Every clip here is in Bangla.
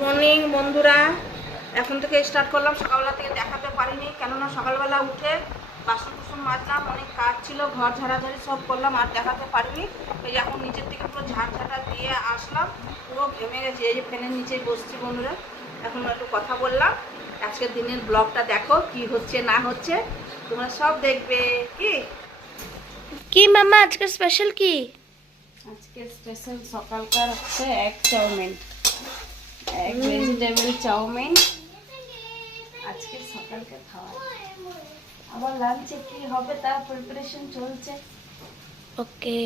মর্নিং বন্ধুরা, এখন থেকে স্টার্ট করলাম। সকালবেলা থেকে দেখাতে পারিনি, কেননা সকালবেলা উঠে বাসন কুসন মাজলাম, অনেক কাজ ছিল, ঘর ঝাড়াঝাড়ি সব করলাম, আর দেখাতে পারিনি। এই যে এখন নিচের থেকে পুরো ঝাড় দিয়ে আসলাম, পুরো ঘেমে গেছে। এই যে ফ্যানের নিচে বসছি বন্ধুরা, এখন একটু কথা বললাম। আজকের দিনের ব্লগটা দেখো, কি হচ্ছে না হচ্ছে তোমরা সব দেখবে। কি কি মামা আজকে স্পেশাল কি? আজকে স্পেশাল সকালকার হচ্ছে egg chow mein, egg vegetable chow mein আজকে সকালকে খাওয়া। আবার লাঞ্চে কি হবে তার প্রিপারেশন চলছে। Okay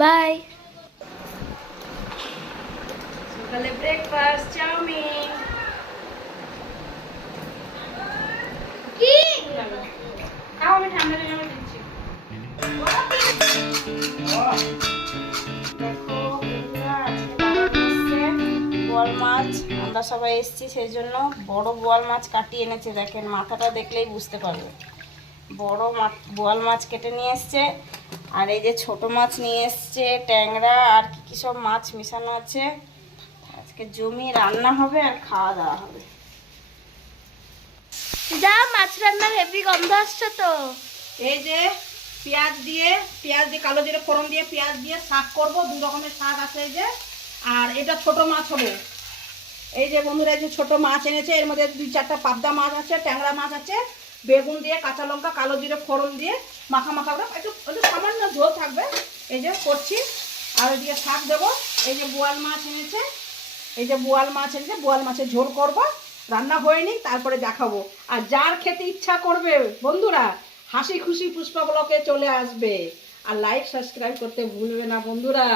bye. সকালে ব্রেকফাস্ট চাউমিন। কি খাও, আমি ঠান্ডা জন্য দিচ্ছি। দেখো বন্ধুরা, আজকে বাবা এসছে বোয়াল মাছ। আমরা সবাই এসেছি, সেই জন্য বড় বোয়াল মাছ কাটিয়ে এনেছে। দেখেন, মাথাটা দেখলেই বুঝতে পারবে। বড় বোয়াল মাছ কেটে নিয়ে এসছে, আর এই যে ছোট মাছ নিয়ে এসছে, ট্যাংরা আর কি সব মাছ মিশানো আছে। আজকে জমি রান্না হবে আর খাওয়া দাওয়া হবে। যা, মাছ রান্নার হেভি গন্ধ আসছে তো। এই যে পেঁয়াজ দিয়ে কালো জিরে ফোড়ন দিয়ে পেঁয়াজ দিয়ে শাক করব। দু রকমের শাক আছে এই যে, আর এটা ছোট মাছ হবে। এই যে বন্ধুরা, এই যে ছোট মাছ এনেছে, এর মধ্যে 2-4টা পাবদা মাছ আছে, ট্যাংরা মাছ আছে। বেগুন দিয়ে, কাঁচা লঙ্কা, কালো জিরে ফোড়ন দিয়ে মাখা করে একটু সামান্য ঝোল থাকবে। এই যে করছি, আর ওইদিকে শাক দেবো। এই যে বোয়াল মাছ এনেছে, বোয়াল মাছের ঝোল করব। রান্না হয়নি, তারপরে দেখাবো। আর যার খেতে ইচ্ছা করবে বন্ধুরা, হাসি খুশি পুষ্পা ব্লকে চলে আসবে, আর লাইক সাবস্ক্রাইব করতে ভুলবে না বন্ধুরা।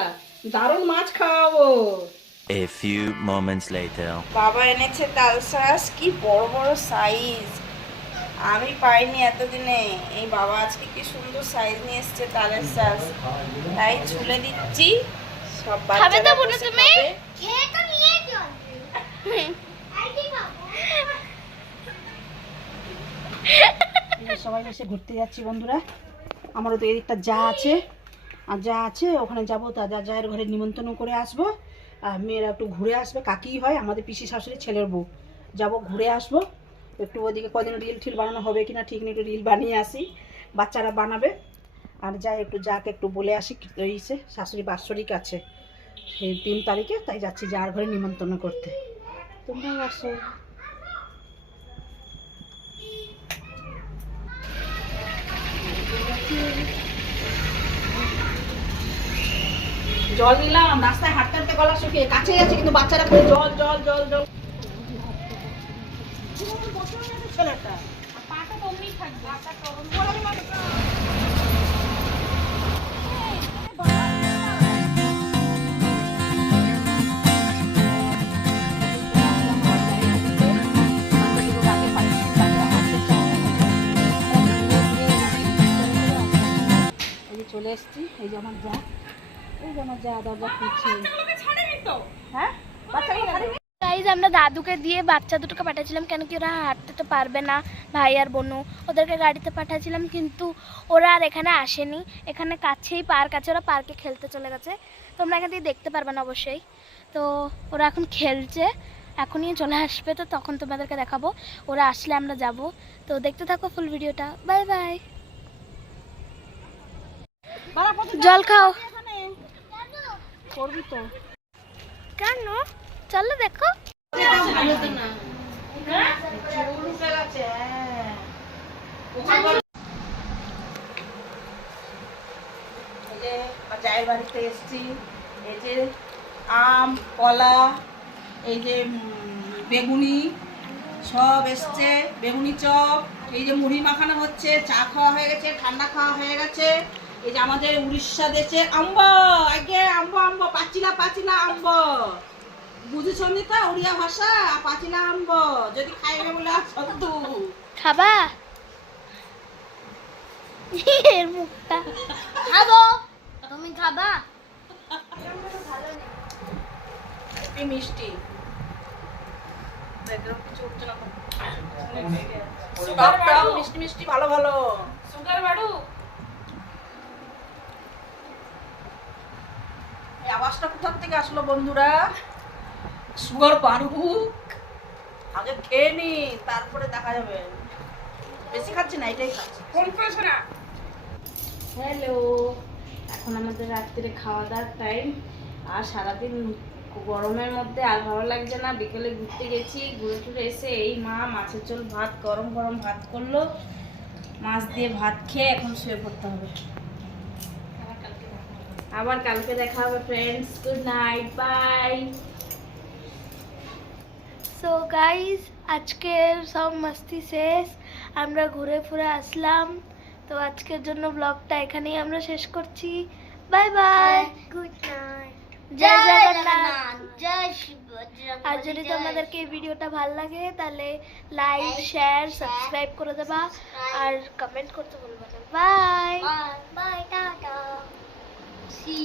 দারুণ মাছ খাওয়াবো। A few moments later. বাবা এনেছে তাল শাঁস, কি বড় বড় সাইজ, আমি পাইনি এতদিনে। এই বাবা আজকে কি সুন্দর সাইজ নিয়ে এসছে তালের শাঁস, তাই ছুলে দিচ্ছি। সব খাবে তো বাচ্চারা বোনো বসে তুমি? খাবে। খেয়ে তো নিয়ে চল। সবাই মিলে ঘুরতে যাচ্ছি বন্ধুরা। আমারও তো এদিকটা যা আছে, আর যা আছে ওখানে যাবো। তা জায়ের ঘরে নিমন্ত্রণ করে আসবো, আর মেয়েরা একটু ঘুরে আসবে। কাকি হয় আমাদের পিসি শাশুড়ি ছেলের বউ। যাবো, ঘুরে আসবো একটু। ওদিকে কদিন রিল ঠিল বানানো হবে কিনা ঠিক নেই, একটু রিল বানিয়ে আসি, বাচ্চারা বানাবে। আর যাই একটু, যাকে একটু বলে আসি, ইসে শাশুড়ি বাৎসরিক আছে সেই 3 তারিখে, তাই যাচ্ছি যার ঘরে নিমন্ত্রণ করতে। তোমরাও আসো। জল নিলাম, রাস্তায় হাঁটতে হাঁটতে গলা শুকিয়ে, কাছেই আছে কিন্তু বাচ্চারা করে জল জল জল জল। ছেলেটা পাটা তো অমনি থাকবে, পাটা তো চলে এসছি। এই যে আমার যা, দরজা খুলছে। হ্যাঁ, গাইজ, আমরা দাদুকে দিয়ে বাচ্চা দুটোকে পাঠাচ্ছিলাম, কেন কি ওরা হাঁটতে তো পারবে না, ভাই আর বোনু। ওদেরকে গাড়িতে পাঠাচ্ছিলাম, কিন্তু ওরা আর এখানে আসেনি। এখানে কাছেই পার্ক আছে, ওরা পার্কে খেলতে চলে গেছে। তোমরা এখান থেকে দেখতে পারবে না অবশ্যই। তো ওরা এখন খেলছে, এখনই চলে আসবে, তো তখন তোমাদেরকে দেখাবো। ওরা আসলে আমরা যাব। তো দেখতে থাকো ফুল ভিডিওটা। Bye bye. জল খাও। করবি তো। কেন? চলো দেখো। জায়ের বাড়িতে এসছি। এই যে আম, কলা, এই যে বেগুনি সব এসছে, বেগুনি চপ। এই যে মুড়ি মাখানো হচ্ছে, চা খাওয়া হয়ে গেছে, ঠান্ডা খাওয়া হয়ে গেছে। এই যে আমাদের উড়িষ্যা দেশে আম্ব, আগে আম্ব পাচিলা আম্ব, বুঝেছনি তো উড়িয়া ভাষা? পাচিলা আম্ব যদি খাইবে বলে সন্তু খাবা? এর মুখটা খাবো, তুমি খাবা? মিষ্টি মিষ্টি মিষ্টি ভালো ভালো সুগার বাড়ু। এই আওয়াজটা কোথা থেকে আসলো বন্ধুরা? সুগার বাড়ুক, আগে খেয়ে নি তারপরে দেখা যাবে। বেশি খাচ্ছি না, এটাই খাচ্ছি। হ্যালো, এখন আমাদের রাত্রিরে খাওয়া দাওয়ার টাইম। আর সারাদিন গরমের মধ্যে আর ভালো লাগছে না। বিকেলে ঘুরতে গেছি, ঘুরে টুরে এসে এই মা মাছের ঝোল ভাত, গরম গরম ভাত করলো। মাছ দিয়ে ভাত খেয়ে এখন শুয়ে পড়তে হবে। আবার কালকে দেখা হবে friends. Good night, bye. So guys, আজকের সব মস্তি শেষ, আমরা ঘুরে ফুরে আসলাম। তো আজকের জন্য ব্লগটা এখানেই আমরা শেষ করছি। বাই বাই, গুড নাইট, জয় জগন্নাথ। জয় শিব। আর যদি তোমাদেরকে এই ভিডিওটা ভালো লাগে তাহলে লাইক, শেয়ার, সাবস্ক্রাইব করে দেবা আর কমেন্ট করতে ভুলবা না। বাই। By tata. সি